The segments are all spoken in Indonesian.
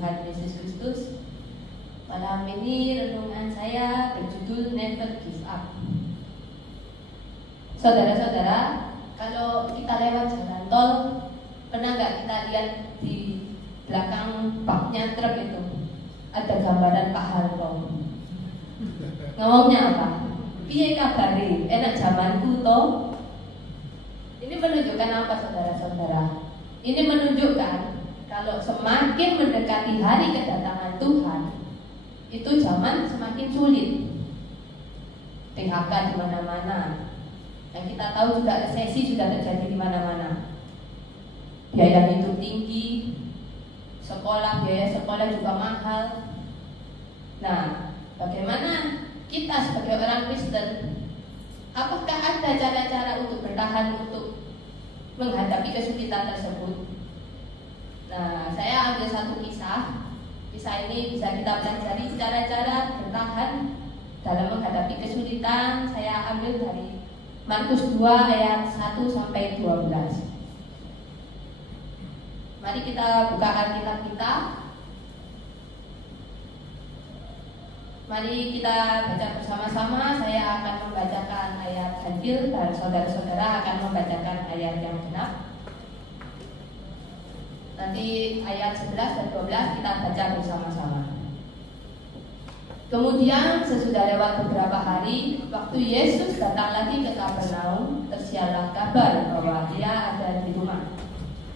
Tuhan Yesus Kristus. Malam ini renungan saya berjudul Never Give Up. Saudara-saudara, kalau kita lewat jalan tol, pernah nggak kita lihat di belakang baknya truk itu ada gambaran Pak Harto? Ngomongnya apa? Piye kabare? Enak zamanku toh? Ini menunjukkan apa, saudara-saudara? Ini menunjukkan kalau semakin mendekati hari kedatangan Tuhan, itu zaman semakin sulit. PHK di mana-mana. Yang kita tahu juga resesi sudah terjadi di mana-mana. Biaya hidup tinggi, biaya sekolah juga mahal. Nah, bagaimana kita sebagai orang Kristen? Apakah ada cara-cara untuk bertahan, untuk menghadapi kesulitan tersebut? Nah, saya ambil satu kisah. Kisah ini bisa kita pelajari cara-cara bertahan dalam menghadapi kesulitan. Saya ambil dari Markus 2 ayat 1 sampai 12. Mari kita buka Alkitab kita. Mari kita baca bersama-sama. Saya akan membacakan ayat ganjil dan saudara-saudara akan membacakan ayat yang genap. Nanti ayat 11 dan 12 kita baca bersama-sama. Kemudian sesudah lewat beberapa hari, waktu Yesus datang lagi ke Kapernaum, tersiarlah kabar bahwa Dia ada di rumah.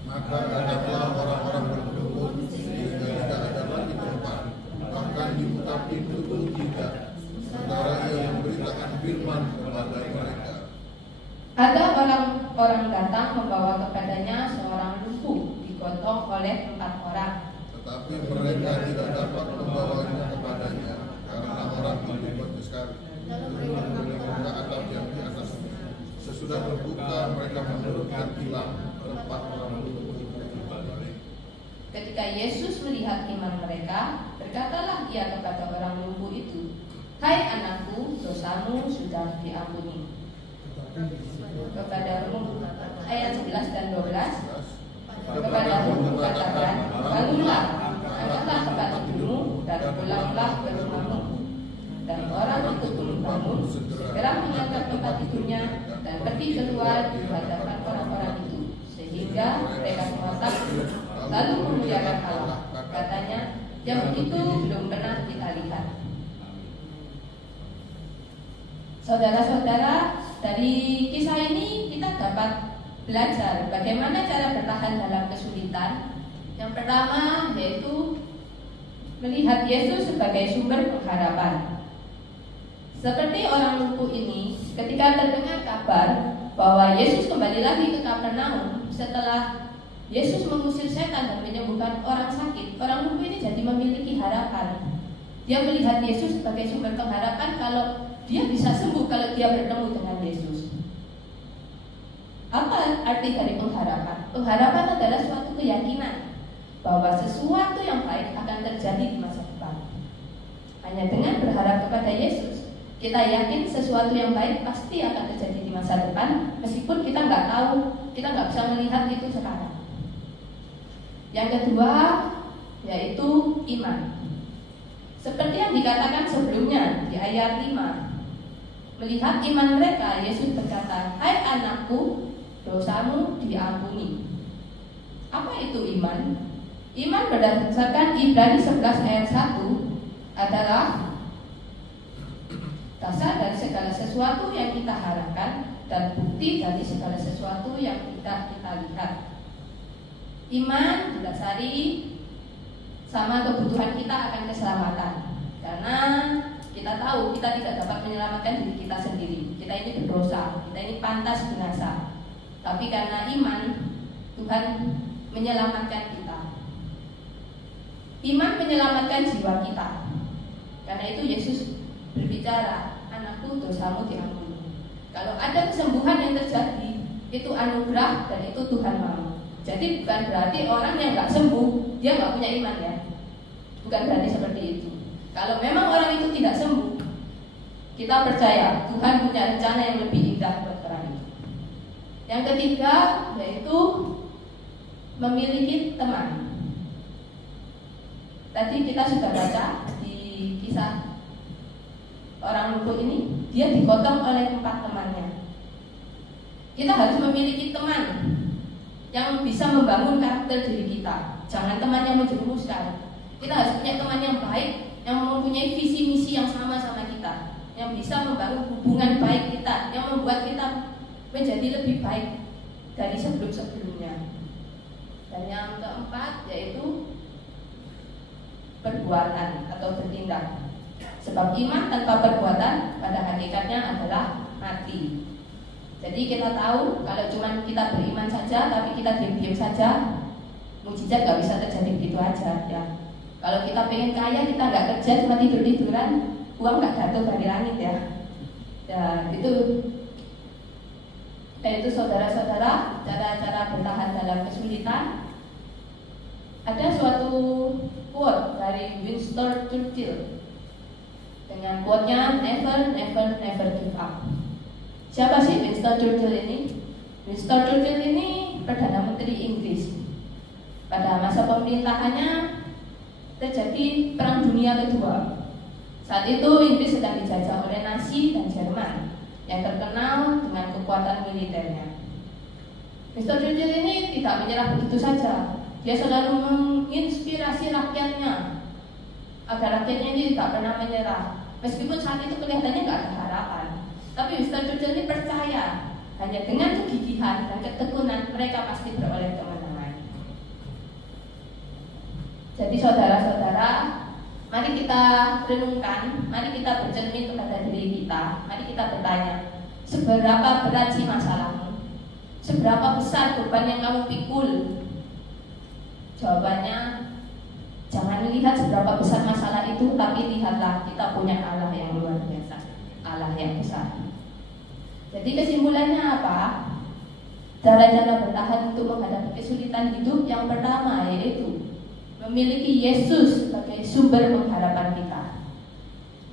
Maka datanglah orang-orang berkumpul sehingga tidak ada lagi tempat, bahkan dibuka pintu pun tidak, sementara Ia memberitakan firman kepada mereka. Ada orang-orang datang membawa kepadanya seorang lumpuh, digotong oleh 4 orang. Tetapi mereka tidak dapat membawanya kepadanya, karena orang itu berbatu sekali. Membuka atap yang di atasnya. Sesudah terbuka, mereka menurunkan tilam 4 orang lumpuh itu balik. Ketika Yesus melihat iman mereka, berkatalah Ia kepada orang lumpuh itu, "Hai anakku, dosamu sudah diampuni." Kepadamu, ayat 11 dan 12. Kepadamu kukatakan, bangunlah, angkatlah tempat tidurmu dan pulanglah ke rumahmu. Dan orang itu pun bangun, segera mengangkat tempat tidurnya dan pergi keluar di hadapan orang-orang itu, sehingga mereka semua takut, lalu memuliakan Allah. Katanya, yang itu belum pernah kita lihat. Saudara-saudara, dari kisah ini kita dapat belajar bagaimana cara bertahan dalam kesulitan. Yang pertama yaitu melihat Yesus sebagai sumber pengharapan. Seperti orang lumpuh ini, ketika terdengar kabar bahwa Yesus kembali lagi ke Kapernaum setelah Yesus mengusir setan dan menyembuhkan orang sakit, orang lumpuh ini jadi memiliki harapan. Dia melihat Yesus sebagai sumber pengharapan kalau dia bisa sembuh kalau dia bertemu dengan Yesus. Apa arti dari pengharapan? Pengharapan adalah suatu keyakinan bahwa sesuatu yang baik akan terjadi di masa depan. Hanya dengan berharap kepada Yesus, kita yakin sesuatu yang baik pasti akan terjadi di masa depan, meskipun kita nggak tahu, kita nggak bisa melihat itu sekarang. Yang kedua, yaitu iman. Seperti yang dikatakan sebelumnya di ayat 5. Melihat iman mereka, Yesus berkata, "Hai anakku, dosamu diampuni." Apa itu iman? Iman berdasarkan Ibrani 11 ayat 1 adalah dasar dari segala sesuatu yang kita harapkan dan bukti dari segala sesuatu yang tidak kita lihat. Iman didasari sama kebutuhan kita akan keselamatan. Karena kita tahu kita tidak dapat menyelamatkan diri kita sendiri. Kita ini berdosa, kita ini pantas binasa. Tapi karena iman, Tuhan menyelamatkan kita. Iman menyelamatkan jiwa kita. Karena itu Yesus berbicara, "Anakku, dosamu diampuni." Kalau ada kesembuhan yang terjadi, itu anugerah dan itu Tuhan mau. Jadi bukan berarti orang yang nggak sembuh, dia nggak punya iman ya. Bukan berarti seperti itu. Kalau memang orang itu tidak sembuh, kita percaya Tuhan punya rencana yang lebih indah buat orang itu. Yang ketiga yaitu memiliki teman. Tadi kita sudah baca di kisah orang lumpuh ini, dia digotong oleh 4 temannya. Kita harus memiliki teman yang bisa membangun karakter diri kita. Jangan teman yang menjerumuskan. Kita harus punya teman yang baik, yang mempunyai visi misi yang sama kita, yang bisa membangun hubungan baik kita, yang membuat kita menjadi lebih baik dari sebelum-sebelumnya. Dan yang keempat yaitu perbuatan atau bertindak. Sebab iman tanpa perbuatan pada hakikatnya adalah mati. Jadi kita tahu kalau cuma kita beriman saja tapi kita diam-diam saja, mukjizat gak bisa terjadi begitu aja ya. Kalau kita pengen kaya, kita nggak kerja, cuma tidur-tiduran, uang nggak jatuh dari langit ya. Dan itu saudara-saudara, cara-cara bertahan dalam kesulitan. Ada suatu quote dari Winston Churchill dengan quote-nya never, never, never give up. Siapa sih Winston Churchill ini? Winston Churchill ini Perdana Menteri Inggris. Pada masa pemerintahannya terjadi Perang Dunia Kedua. Saat itu Inggris sedang dijajah oleh Nazi dan Jerman yang terkenal dengan kekuatan militernya. Winston Churchill ini tidak menyerah begitu saja. Dia selalu menginspirasi rakyatnya agar rakyatnya ini tidak pernah menyerah. Meskipun saat itu kelihatannya tidak ada harapan, tapi Winston Churchill ini percaya hanya dengan kegigihan dan ketekunan mereka pasti beroleh kemenangan. Jadi saudara-saudara, mari kita renungkan, mari kita bercermin kepada diri kita, mari kita bertanya, seberapa berat sih masalahmu? Seberapa besar beban yang kamu pikul? Jawabannya, jangan lihat seberapa besar masalah itu, tapi lihatlah kita punya Allah yang luar biasa, Allah yang besar. Jadi kesimpulannya apa? Cara-cara bertahan untuk menghadapi kesulitan hidup yang pertama yaitu memiliki Yesus sebagai sumber pengharapan kita.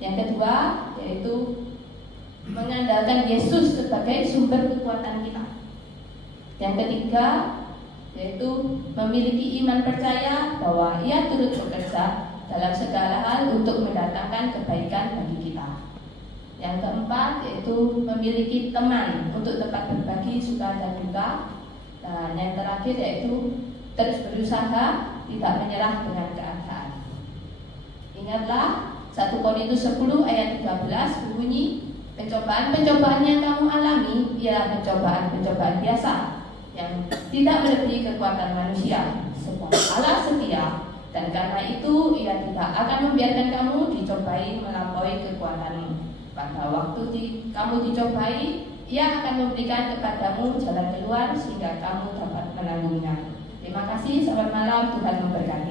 Yang kedua yaitu mengandalkan Yesus sebagai sumber kekuatan kita. Yang ketiga yaitu memiliki iman percaya bahwa Ia turut bekerja dalam segala hal untuk mendatangkan kebaikan bagi kita. Yang keempat yaitu memiliki teman untuk dapat berbagi suka dan duka. Dan yang terakhir yaitu terus berusaha, tidak menyerah dengan keadaan. Ingatlah 1 Korintus 10 ayat 13 berbunyi, pencobaan-pencobaan yang kamu alami ialah pencobaan-pencobaan biasa yang tidak melebihi kekuatan manusia. Sebab Allah setia, dan karena itu Ia tidak akan membiarkan kamu dicobai melampaui kekuatanmu. Pada waktu kamu dicobai, Ia akan memberikan kepadamu jalan keluar sehingga kamu dapat menanggungnya. Terima kasih, selamat malam, Tuhan memberkati.